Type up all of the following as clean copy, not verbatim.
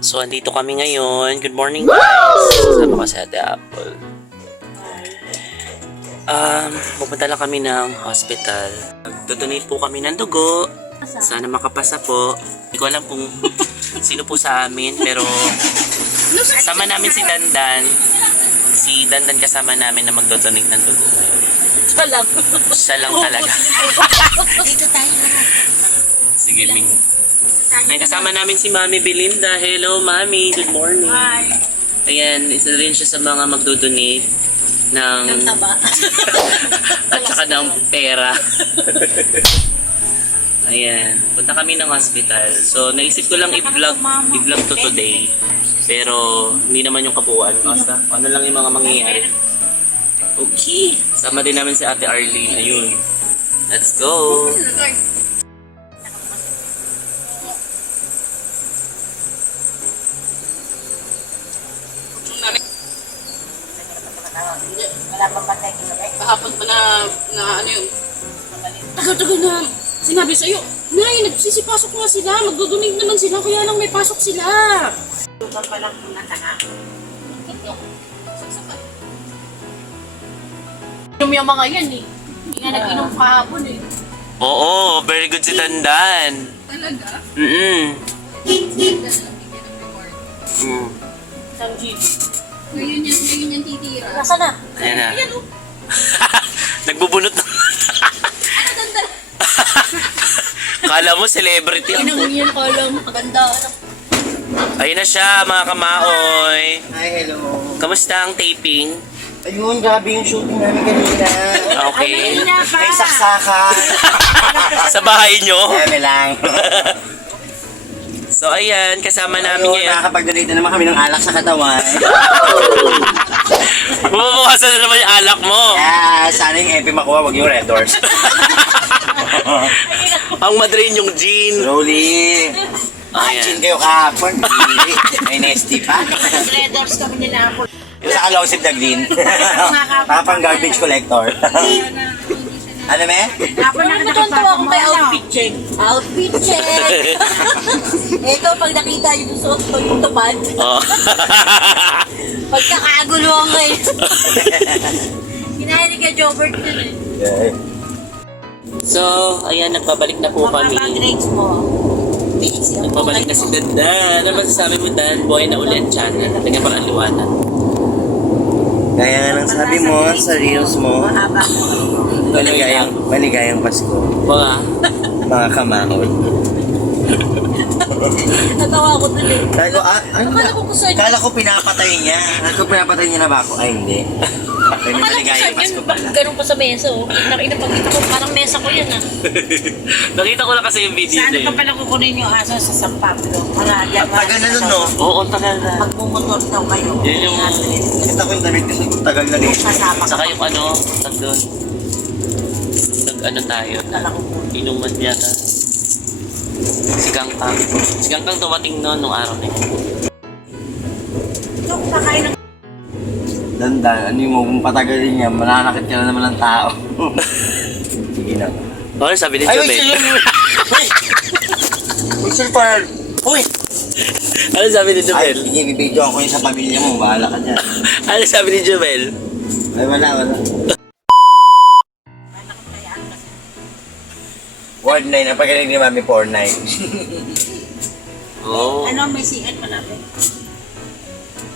So, andito kami ngayon. Good morning, guys. Kasama ko si Ate Apple. Pupunta lang kami ng hospital. Mag-donate po kami ng dugo. Sana makapasa po. Hindi ko alam kung sino po sa amin, pero kasama namin si Dandan. Si Dandan kasama namin na mag-donate ng dugo. Siya lang talaga. Dito tayo lahat. Sige, Ming. May kasama namin si Mami Belinda. Hello, Mami. Good morning. Hi. Ayan, isa rin siya sa mga magdodonate ng Taba. at saka ng pera. Ayan, punta kami ng hospital. So, naisip ko lang i-vlog to today. Pero, hindi naman yung kabuuan. Basta, ano lang yung mga mangyayari. Okay. Sama din namin si Ate Arlene. Ayun. Let's go. Wala pang patay kinabi. Kahapon pa na ano yun. Tagal-tagal na sinabi sa'yo, Nay, nagsisipasok nga sila, magdudunate naman sila, kaya lang may pasok sila. Lupa pa lang muna tanga. Inom yung mga yan eh. Hindi nga nag-inom kahapon eh. Oo, very good si Dandan. Talaga? Sam Jeep. Ngayon yan titira. Nasaan na? Ayan na. Ayan o. Nagbubunot na. Ano ganda? Kala mo celebrity Inang ako. yan kalang maganda. Ayun na siya, mga kamaoy. Hi, hello. Kamusta ang taping? Ayun, grabe yung shooting namin kanina. Okay. May saksakan. Sa bahay nyo? Kami lang. So ayan, kasama namin Ayun, ngayon. nakakapag-donate na naman kami ng alak sa katawan. Bumubukasan na naman yung alak mo. Sana yung EP makuha, wag yung Red Doors. Ang madrin yung gin. Slowly. Ayan. Chin kayo kahapon. May nesty pa. Redors kami nila ako. Yung sa kalosip na green. Tapang garbage collector. Ano me? Ako na Natutuwa ako kay outfit check. Outfit check. Ito, pag nakita yung suot ko yung tupad. Oh. Pagkakaguluhan ko eh. Kinahilig ka Jobert dun eh. So, ayan, nagbabalik na po kami. Grades mo. Nagbabalik na si Dan. Ano masasabi mo, Dan? Buhay na ulit channel. Tingnan pa ang liwanag. Gaya nga ng sabi mo sa reels mo, maligayang Pasko. Mga kamahon. Natawa ko dun eh. Sabi ko, Akala ko kung saan Kala ko pinapatay niya. Kala ko pinapatay niya na ba ako? Ay, hindi. May maligayang Pasko pala. Ganun pa sa mesa oh. Nakita ko parang mesa ko yan ah. Nakita ko lang kasi yung video Saan na ka yun. pala kukunin yung aso sa San Pablo? Mga January. Tagal na nun, no? Oo, tagal na. Magmumotor daw kayo. Yun yung- Kita ko yung damit kasi kung tagal na rin. Sasama Saka yung ano, doon. Nag-ano tayo. Inuman yata. Si Kangkang. Si Kangkang dumating noon nung araw na yun. Ito, kakain ng Dandan, ano yung mo, kung patagalin niya, mananakit ka na naman ng tao. Sige na. Ano sabi ni Ay, Jobel? Uy, Silver! Uy! Ano sabi ni Ay, Jobel? sige, bibidyo ako yun sa pamilya mo, bahala ka dyan. Ano sabi ni Jobel? Ay, wala. Ward 9, ang pagaling ni Mami 4-9. Oo. ano, may CN malapit.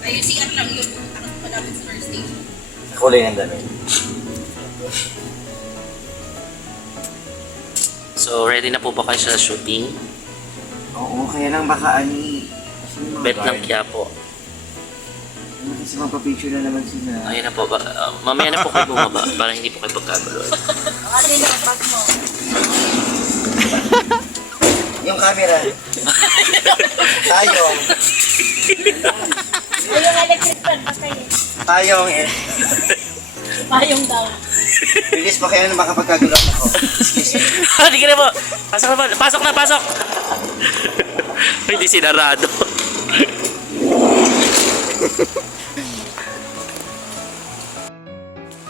Ayun si ano lang yun. Malapit sa first station. Kulay ng damit. So, ready na po ba kayo sa shooting? Oo, kaya lang baka ani. Bet ng Quiapo. Kasi magpa-picture na naman sila. Ayun na po. Mamaya na po kayo bumaba para hindi po kayo pagkagulo. Kasi yung bag mo. Yung camera. Tayong. Ay, yung electric fan, patay eh. Tayong eh. Payong daw. Bilis pa kayo na makapagkagulat ako. Hindi ka na po. Pasok na po. Pasok na, pasok. Hindi sinarado.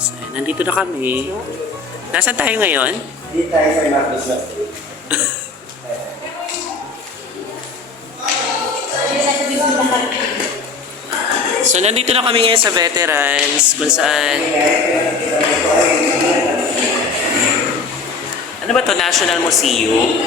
So, nandito na kami. Nasaan tayo ngayon? Hindi tayo sa Marcos. So, nandito na kami ngayon sa Veterans, kung saan... Ano ba to? National Museum?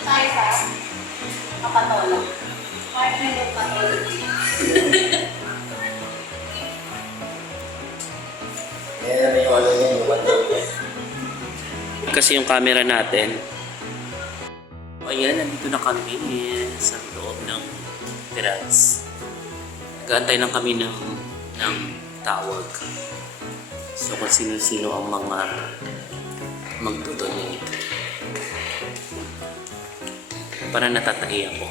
Tayo sa kapatola. Partner ng patola. Yan yung ano niya, yung one day. Kasi yung camera natin. Ayan, nandito na kami sa loob ng Veterans. Nag-aantay lang kami ng tawag. So kung sino-sino ang mga magdodonate. Para natatay ako.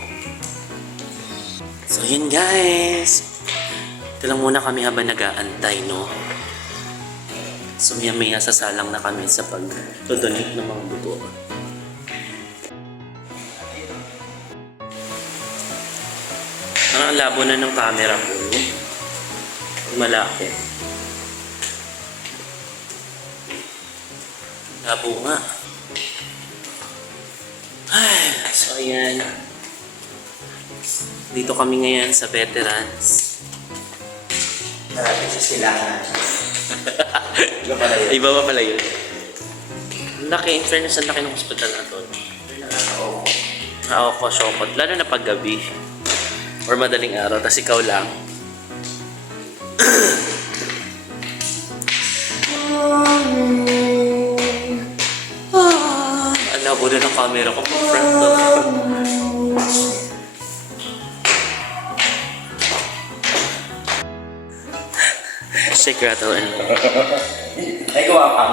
So yun guys. Ito lang muna kami habang nag-aantay, no? So maya sasalang na kami sa pag-donate ng mga buto. Ang labo na ng camera ko, no? Malaki. Labo nga. Ay, so ayan. Dito kami ngayon sa Veterans. Marami sa silangan. Iba pala yun. Iba ba pala yun? Ang laki, in fairness, ang laki ng hospital na to. Ako, syokot. Lalo na pag gabi. Or madaling araw, tas ikaw lang. Ang labo na ng camera ko. Front to. Shake, rattle, and Ay, gawa pa.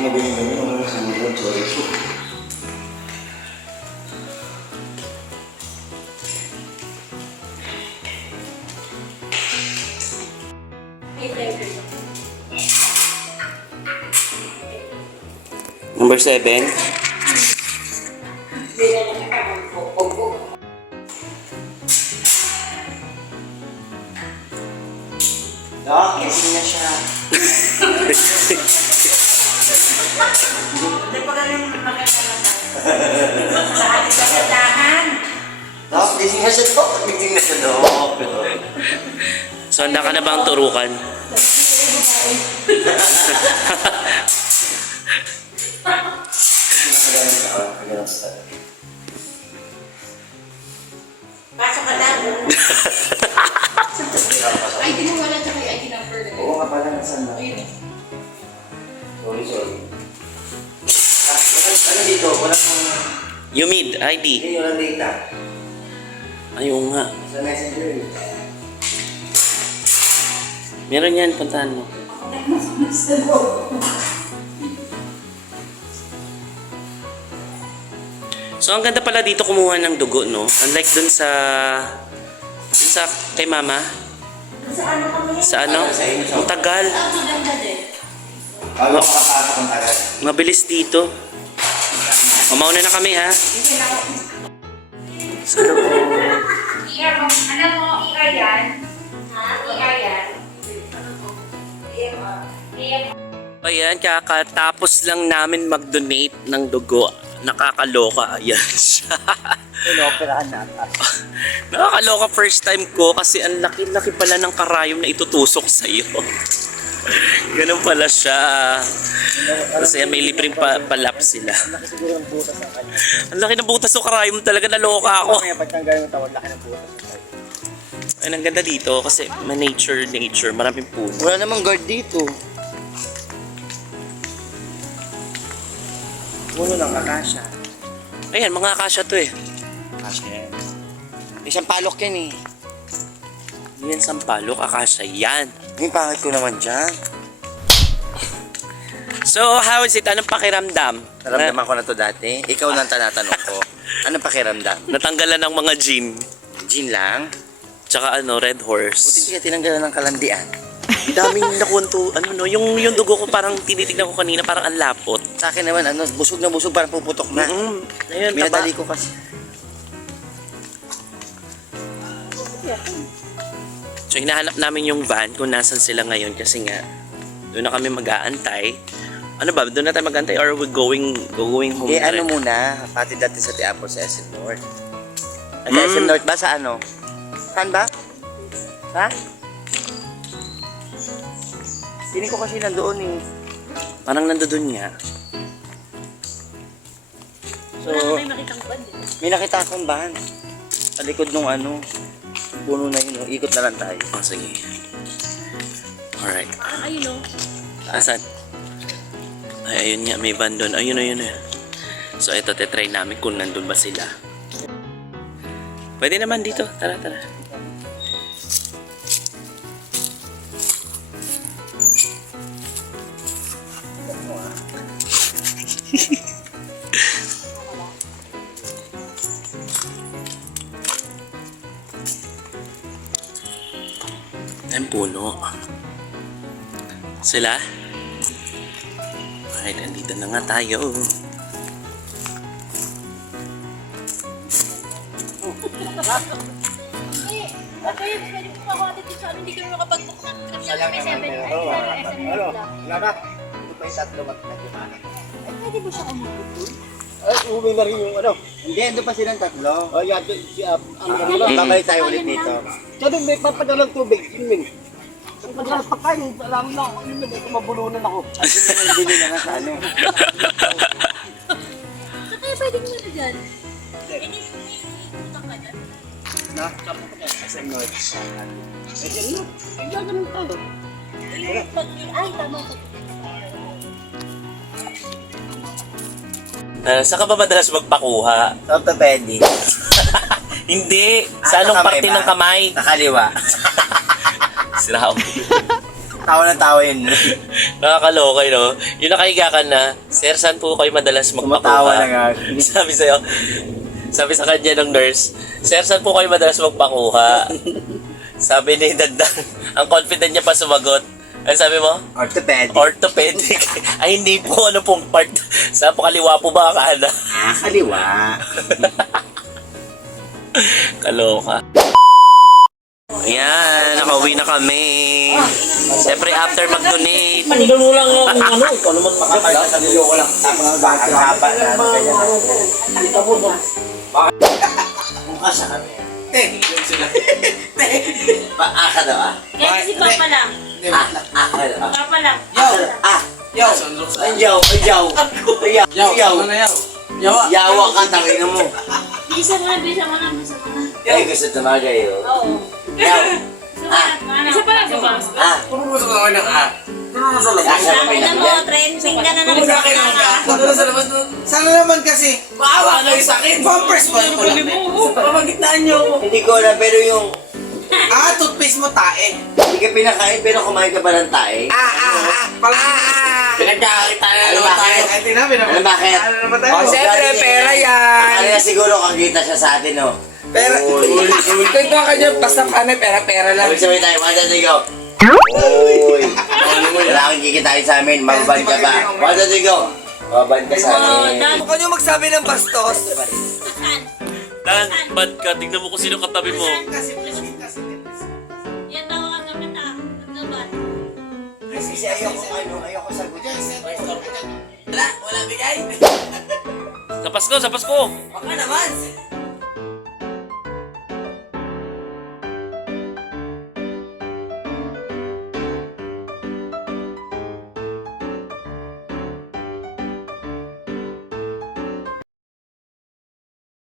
Magaling-galing naman sa mga sorry. Number 7. Dok, gising na siya. Hindi pa ganun sa ating kagandahan. Dok, gising na siya, Dok. Gising na siya, Dok. So, handa ka na ba ang turukan? Pasok ka lang. Ay, di mo wala siya kay ID number. Oo nga pala, nasan na? Ayun. Sorry. Ano dito? Wala kang... Humid, ID. Hindi, walang data. Ayun nga. Sa messenger. Meron yan, puntahan mo. So, ang ganda pala dito kumuha ng dugo, no? Unlike dun sa kay mama. Sa ano kami? Sa ano? Ang tagal. Ang maganda din. Bago makapasok ang tagal. Mabilis dito. Umauna na kami, ha? Sa loob. ER mo, ano mo, ER yan? Ha? ER yan? Ayan, kakatapos lang namin mag-donate ng dugo. Nakakaloka. Ayan siya. Pinoperahan na. Nakakaloka first time ko kasi ang laki-laki pala ng karayom na itutusok sa iyo. Ganun pala siya. Kasi may libreng palap sila. Laki siguro ng butas ang kanya. Ang laki ng butas ng karayom talaga, naloka ako. Kaya pagtanggal yung tawad, laki ng butas. Ay, ang ganda dito kasi may nature, maraming puno. Wala namang guard dito. Puno ng akasya. Ayan, mga akasya to eh. Kasi, isang palok yan eh. Yan, sampalok, akasya yan. Yung pangit ko naman dyan. So, how is it? Anong pakiramdam? Naramdaman ko na to dati. Ikaw na ang tanatanong ko. Anong pakiramdam? Natanggalan ng mga gin. Gin lang? Tsaka Red Buti Horse. hindi ka tinanggalan ng kalandian. Ang daming nakunto. Yung dugo ko parang tinitignan ko kanina, parang ang lapot. Sa akin naman, busog na busog, parang puputok na. Ayan, taba. Minadali ko kasi. So, hinahanap namin yung van kung nasan sila ngayon kasi nga, doon na kami mag-aantay. Ano ba? Doon na tayo mag-aantay or we going home? Eh, na ano rin? muna, pati dati sa Tiapo sa SM North. At SM North ba sa ano? Saan ba? Ha? Hindi ko kasi nandoon eh. Parang nandoon niya. So, may nakita akong van. Sa likod nung ano, puno na yun, ikot na lang tayo. Oh, sige. Alright. Ayun o. Asan? Ay, ayun nga, may van doon. Ayun. So, ito, tetry namin kung nandun ba sila. Pwede naman dito. Tara. Ang puno. Sila? Ay, nandito na nga tayo. Hindi kami makapag-book ng Pwede ba siya umuwi? Ay, umuwi na rin yung ano. Hindi, ando pa silang tatlo. Oh, yan, si babalik tayo ulit dito. Sabi, may papadalang tubig, yun min. Ang pagkakas pagkain, alam na ako, yun min, ito mabulunan ako. Kasi naman bili na nga sa ano. Saka pwede mo na dyan. Na? SM North. Ay, gaganon tayo. Ay, tama. Saan ka ba madalas magpakuha? Sa orthopedic. Hindi! Ah, Sa anong sa kamay parte ba? ng kamay? Sa kaliwa. Sira ako. Tawa ng tawa yun. Nakakalokay, no? Yung nakahiga ka na, Sir, saan po kayo madalas magpakuha? Tumatawa na nga. Sabi sa kanya ng nurse, Sir, saan po kayo madalas magpakuha? Sabi ni Dandan, ang confident niya pa sumagot. Ano sabi mo? Orthopedic. Orthopedic. Ay, hindi po. Ano pong part? Sa kaliwa po ba? Kanan? Kaliwa. Kaloka. Ayan, nakauwi na kami. Siyempre, after mag-donate. Doon lang ako ano, ikaw naman makakaya. Niloko lang. Ang haba na. Bukas sa kami. Paaka daw ah. Kaya si Papa lang. Aka daw ah. Papa lang. Yo! Yawa ka, tangina mo. Bisa mo na. Ay, gusto tumagay yun. Oo. Yaw! Isa pa lang. Ah! Kasa pa Alam mo, trending ka na naman sa akin. Sana naman kasi, maawa kayo sa akin. Pampers mo ko lang. Pamagitnaan niyo ako. Hindi ko na, pero yung Toothpaste mo tae. hindi ka pinakain, pero kumain ka pa ng tae. Pinagkakita na Ano naman tayo. bakit? Ay, tinabi naman. Ano bakit? Ano naman tayo? Oh, Siyempre, galing pera yan. yan. Ano na siguro kakita siya sa atin, no? Pera. Ito ka niya, basta paano, pera lang. Sabi tayo, one, two, three, go. Uy! Wala kang kikitain sa amin, mababan ka pa. One, two, three, go. Mababan ka sa amin. Huwag niyo magsabi ng bastos. Dan, bad ka. Tignan mo kung sino katabi mo. Yan daw ang gamit ah. Gabat. Kasi ayoko sagutin. Wala bigay. Sa Pasko! Baka naman.